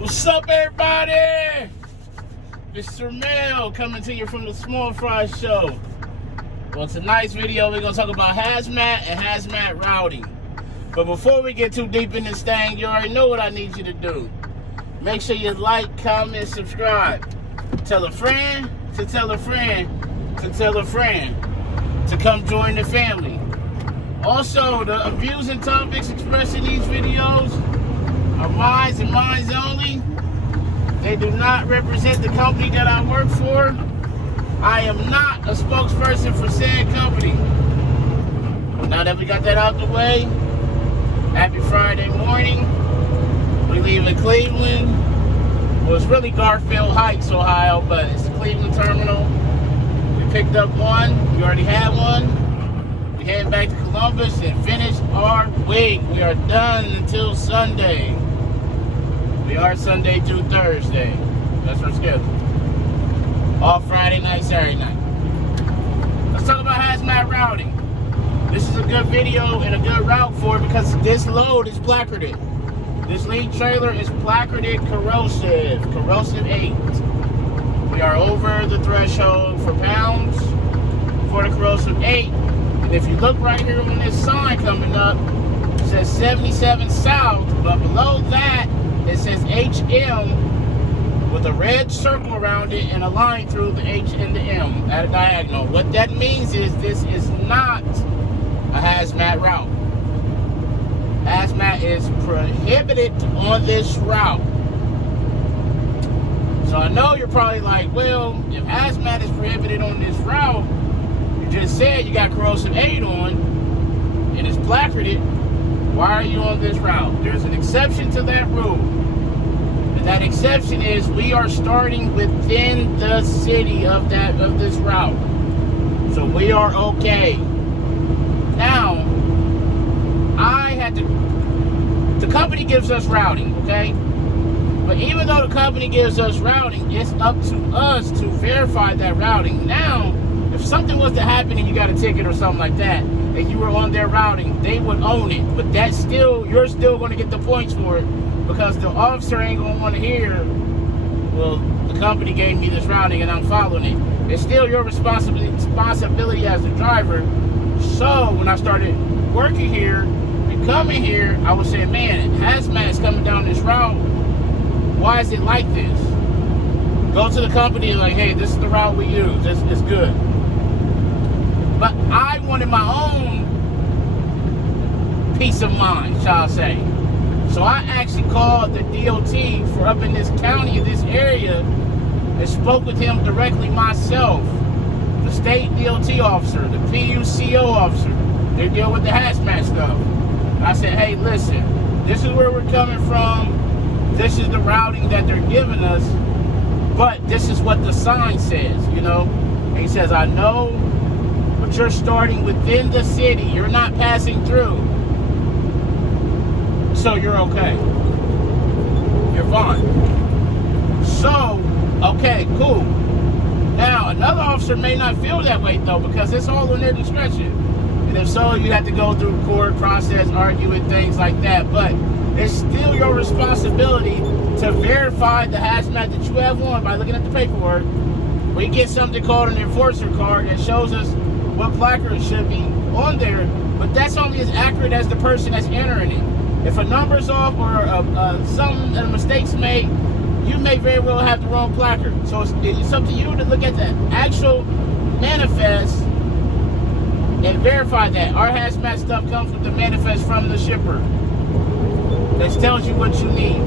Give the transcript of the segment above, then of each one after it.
What's up, everybody? It's Mel coming to you from the Small Fry Show. Well, tonight's video, we're going to talk about hazmat and hazmat routing. But before we get too deep in this thing, you already know what I need you to do. Make sure you like, comment, subscribe. Tell a friend to tell a friend to tell a friend to come join the family. Also, the views and topics expressed in these videos are mine and mine only. They do not represent the company that I work for. I am not a spokesperson for said company. Now that we got that out the way, happy Friday morning. We leave in Cleveland. Well, it's really Garfield Heights, Ohio, but it's the Cleveland terminal. We picked up one. We already had one. We heading back to Columbus and finish our week. We are done until Sunday. We are Sunday through Thursday. That's our schedule. All Friday night, Saturday night. Let's talk about hazmat routing. This is a good video and a good route for it because this load is placarded. This lead trailer is placarded corrosive 8. We are over the threshold for pounds for the corrosive 8. And if you look right here on this sign coming up, it says 77 South, but below that, it says HM with a red circle around it and a line through the H and the M at a diagonal. What that means is this is not a hazmat route. Hazmat is prohibited on this route. So I know you're probably like, well, if hazmat is prohibited on this route, you just said you got corrosive 8 on and it's placarded. Why are you on this route? There's an exception to that rule. And that exception is we are starting within the city of this route. So we are okay. Now, the company gives us routing, okay? But even though the company gives us routing, it's up to us to verify that routing. Now, if something was to happen and you got a ticket or something like that, and you were on their routing, they would own it. But that's still, you're still going to get the points for it because the officer ain't going to want to hear, well, the company gave me this routing and I'm following it. It's still your responsibility as the driver. So when I started working here and coming here, I was saying, man, hazmat is coming down this route. Why is it like this? Go to the company and like, hey, this is the route we use. It's good. But I wanted my own peace of mind, shall I say. So I actually called the DOT for up in this county, in this area, and spoke with him directly myself. The state DOT officer, the PUCO officer. They deal with the hazmat stuff. And I said, hey, listen, this is where we're coming from. This is the routing that they're giving us. But this is what the sign says, you know. And he says, I know, but you're starting within the city. You're not passing through. So you're okay. You're fine. So, okay, cool. Now, another officer may not feel that way, though, because it's all in their discretion. And if so, you have to go through court process, argue and things like that. But it's still your responsibility to verify the hazmat that you have on by looking at the paperwork. We get something called an enforcer card that shows us what placard should be on there, but that's only as accurate as the person that's entering it. If a number's off or a mistake's made, you may very well have the wrong placard. So it's up to you to look at the actual manifest and verify that. Our hazmat stuff comes with the manifest from the shipper that tells you what you need.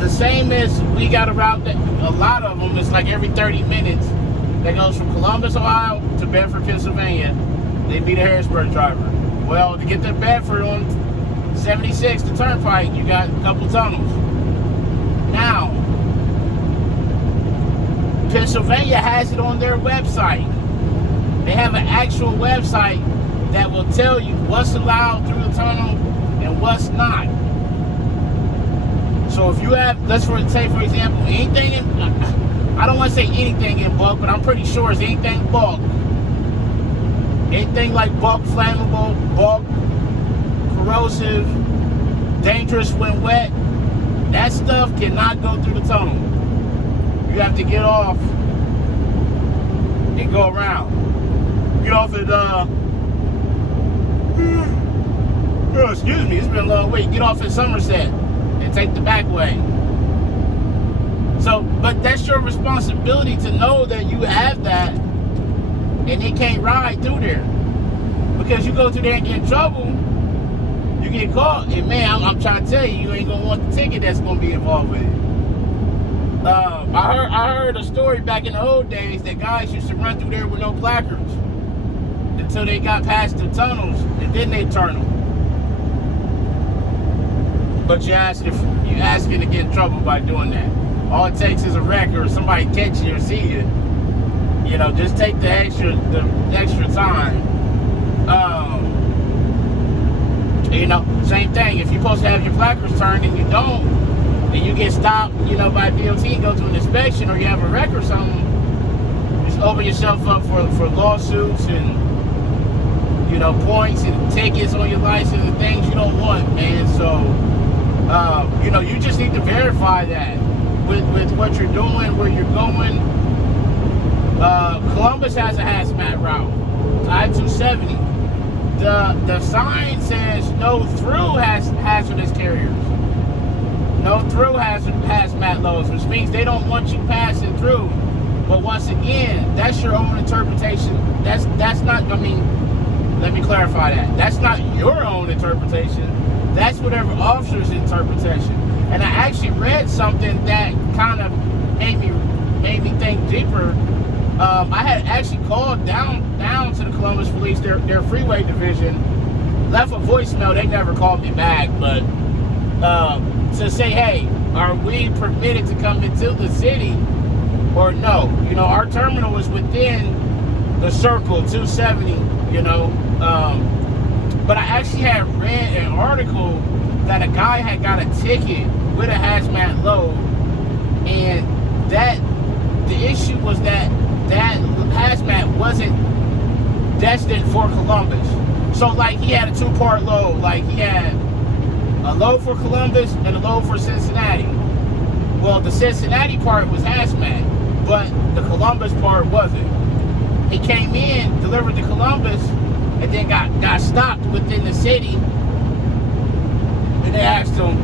The same as we got a route that a lot of them, it's like every 30 minutes that goes from Columbus, Ohio to Bedford, Pennsylvania. They be the Harrisburg driver. Well, to get to Bedford on 76, the turnpike, you got a couple tunnels. Now, Pennsylvania has it on their website. They have an actual website that will tell you what's allowed through the tunnel and what's not. So if you have, let's say for example, anything in, I don't want to say anything in bulk, but I'm pretty sure it's anything bulk. Anything like bulk flammable, bulk corrosive, dangerous when wet. That stuff cannot go through the tunnel. You have to get off and go around. Get off at excuse me, it's been a long week. Get off at Somerset and take the back way. So, but that's your responsibility to know that you have that, and they can't ride through there. Because you go through there and get in trouble, you get caught, and man, I'm trying to tell you, you ain't gonna want the ticket that's gonna be involved with it. I heard a story back in the old days that guys used to run through there with no placards until they got past the tunnels, and then they turn them. But you're asking to get in trouble by doing that. All it takes is a wreck or somebody catch you or see you. You know, just take the extra time. You know, same thing. If you're supposed to have your placards turned and you don't, and you get stopped, you know, by DOT and go to an inspection, or you have a wreck or something, just open yourself up for lawsuits and, you know, points and tickets on your license and things you don't want, man. So, you know, you just need to verify that with what you're doing, where you're going. Columbus has a hazmat route, I-270. The sign says no through hazardous carriers. No through hazmat loads, which means they don't want you passing through. But once again, that's your own interpretation. That's not, I mean, let me clarify that. That's not your own interpretation. That's whatever officer's interpretation. And I actually read something that kind of made me think deeper. I had actually called down to the Columbus Police, their freeway division, left a voicemail. They never called me back, but to say, hey, are we permitted to come into the city or no? You know, our terminal is within the circle 270, you know. But I actually had read an article that a guy had got a ticket with a hazmat load, and that the issue was that hazmat wasn't destined for Columbus. So like he had a two-part load. Like he had a load for Columbus and a load for Cincinnati. Well, the Cincinnati part was hazmat, but the Columbus part wasn't. He came in, delivered to Columbus, and then got stopped within the city. And they asked him,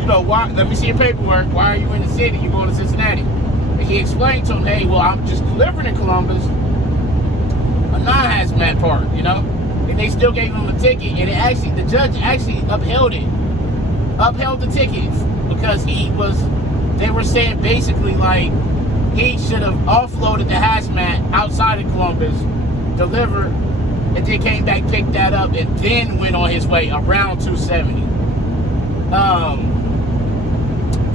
you know, why? Let me see your paperwork. Why are you in the city? You're going to Cincinnati. And he explained to him, hey, well, I'm just delivering in Columbus a non-hazmat part, you know. And they still gave him a ticket, and the judge actually upheld the ticket because they were saying basically like he should have offloaded the hazmat outside of Columbus, delivered, and then came back, picked that up, and then went on his way around 270.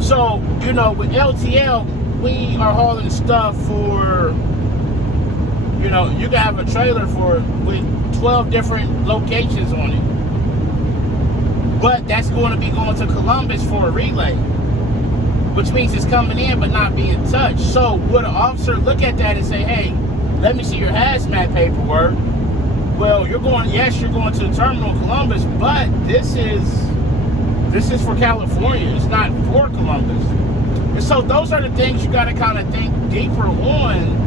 So, you know, with LTL, we are hauling stuff for, you know, you can have a trailer with 12 different locations on it. But that's going to be going to Columbus for a relay, which means it's coming in but not being touched. So would an officer look at that and say, hey, let me see your hazmat paperwork? Well, you're going to the terminal in Columbus, but this is for California. It's not for Columbus. And so those are the things you got to kind of think deeper on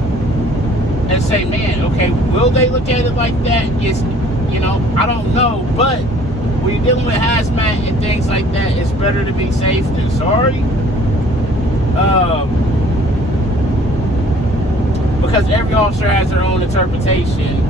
and say, man, okay, will they look at it like that? It's, you know, I don't know. But when you're dealing with hazmat and things like that, it's better to be safe than sorry. Because every officer has their own interpretation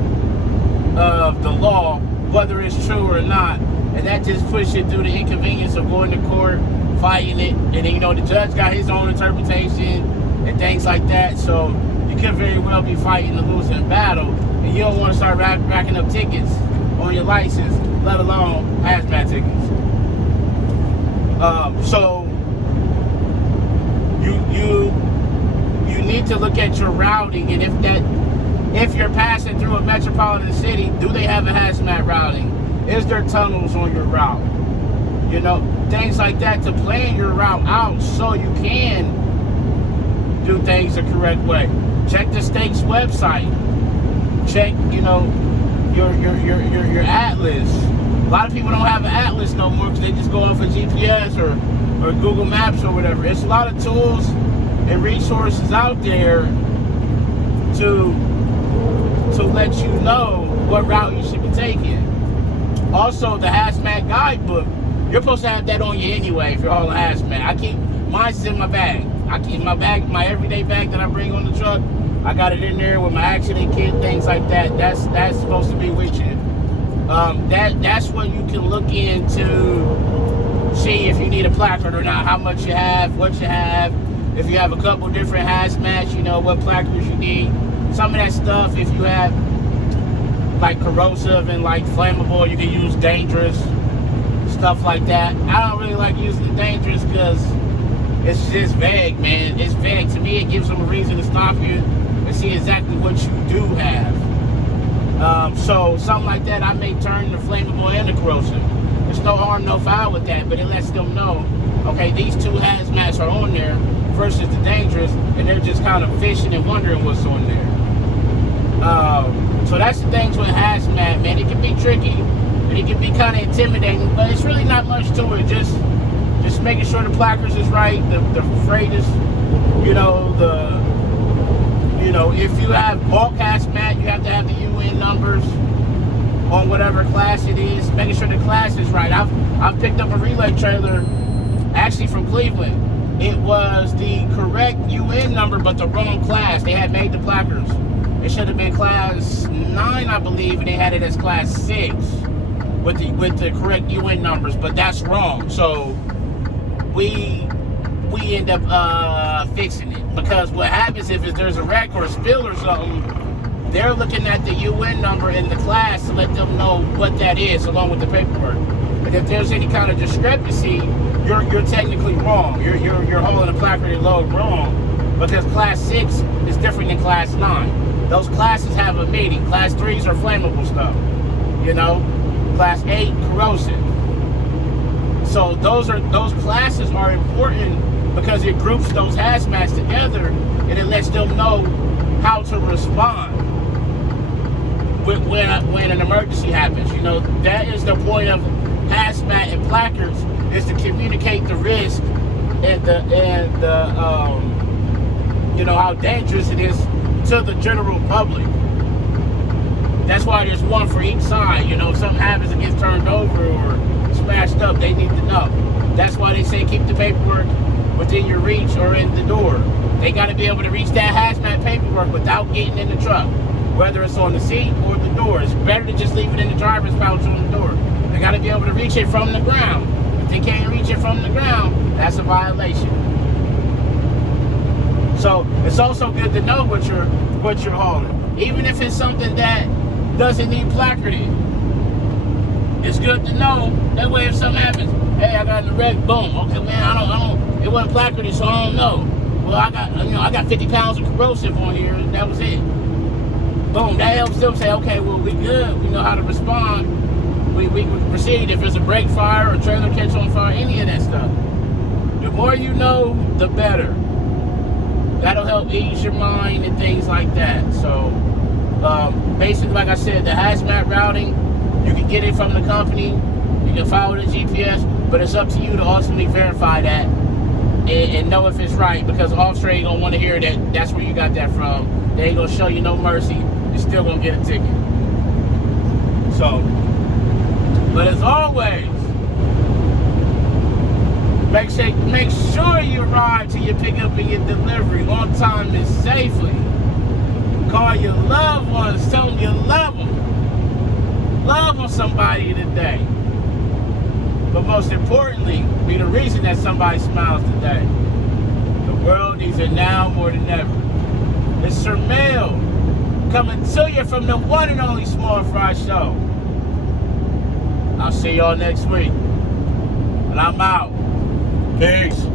of the law, whether it's true or not. And that just pushes you through the inconvenience of going to court, fighting it, and then, you know, the judge got his own interpretation and things like that. So you could very well be fighting a losing battle, and you don't want to start racking up tickets on your license, let alone hazmat tickets. So you need to look at your routing, and if you're passing through a metropolitan city, do they have a hazmat routing? Is there tunnels on your route? You know, things like that to plan your route out so you can do things the correct way. Check the state's website. Check, you know, your atlas. A lot of people don't have an atlas no more because they just go off of GPS or Google Maps or whatever. It's a lot of tools and resources out there to let you know what route you should be taking. Also, the Hazmat guidebook, you're supposed to have that on you anyway if you're hauling hazmat. I keep mine's in my bag. I keep my bag, my everyday bag that I bring on the truck. I got it in there with my accident kit, things like that. That's supposed to be with you. That's when you can look into see if you need a placard or not, how much you have, what you have. If you have a couple different hazmats, you know what placards you need. Some of that stuff, if you have like corrosive and like flammable, you can use dangerous, stuff like that. I don't really like using the dangerous because it's just vague, man. It's vague. To me, it gives them a reason to stop you and see exactly what you do have. So something like that, I may turn the flammable and the corrosive. There's no harm, no foul with that, but it lets them know, okay, these two hazmats are on there versus the dangerous, and they're just kind of fishing and wondering what's on there. So that's the things with hazmat, man. It can be tricky, and it can be kind of intimidating, but it's really not much to it. Just making sure the placards is right, the freight is, if you have bulk hazmat, you have to have the UN numbers on whatever class it is, making sure the class is right. I've picked up a relay trailer, actually from Cleveland. It was the correct UN number, but the wrong class. They had made the placards. It should have been class 9, I believe, and they had it as class 6 with the correct UN numbers, but that's wrong. So we end up fixing it, because what happens if there's a wreck or a spill or something, they're looking at the UN number in the class to let them know what that is along with the paperwork. And if there's any kind of discrepancy, you're technically wrong. You're holding a placard and load wrong, because class 6 is different than class 9. Those classes have a meaning. Class 3s are flammable stuff, Class 8, corrosive. So those classes are important because it groups those hazmats together and it lets them know how to respond when an emergency happens. That is the point of hazmat and placards, is to communicate the risk and how dangerous it is to the general public. That's why there's one for each side. If something happens and gets turned over or smashed up, they need to know. That's why they say keep the paperwork within your reach or in the door. They got to be able to reach that hazmat paperwork without getting in the truck, whether it's on the seat or the door. It's better to just leave it in the driver's pouch on the door. They got to be able to reach it from the ground. If they can't reach it from the ground, that's a violation. So it's also good to know what you're hauling, even if it's something that doesn't need placarding. It's good to know. That way, if something happens, hey, I got in a wreck, boom. Okay, man, I don't. It wasn't placarded, so I don't know. Well, I got 50 pounds of corrosive on here, and that was it. Boom. That helps them say, okay, well, we good. We know how to respond. We can proceed if it's a brake fire or a trailer catch on fire, any of that stuff. The more you know, the better. That'll help ease your mind and things like that. So, basically, like I said, the hazmat routing, you can get it from the company. You can follow the GPS, but it's up to you to ultimately verify that and know if it's right, because Offshore ain't gonna want to hear that that's where you got that from. They ain't gonna show you no mercy. You're still gonna get a ticket. So, but as always, make sure you arrive to your pickup and your delivery on time and safely. Call your loved ones, tell them you love them. Love on somebody today. But most importantly, be the reason that somebody smiles today. The world needs it now more than ever. It's Sir Mail coming to you from the one and only Small Fry Show. I'll see y'all next week. And I'm out. Peace.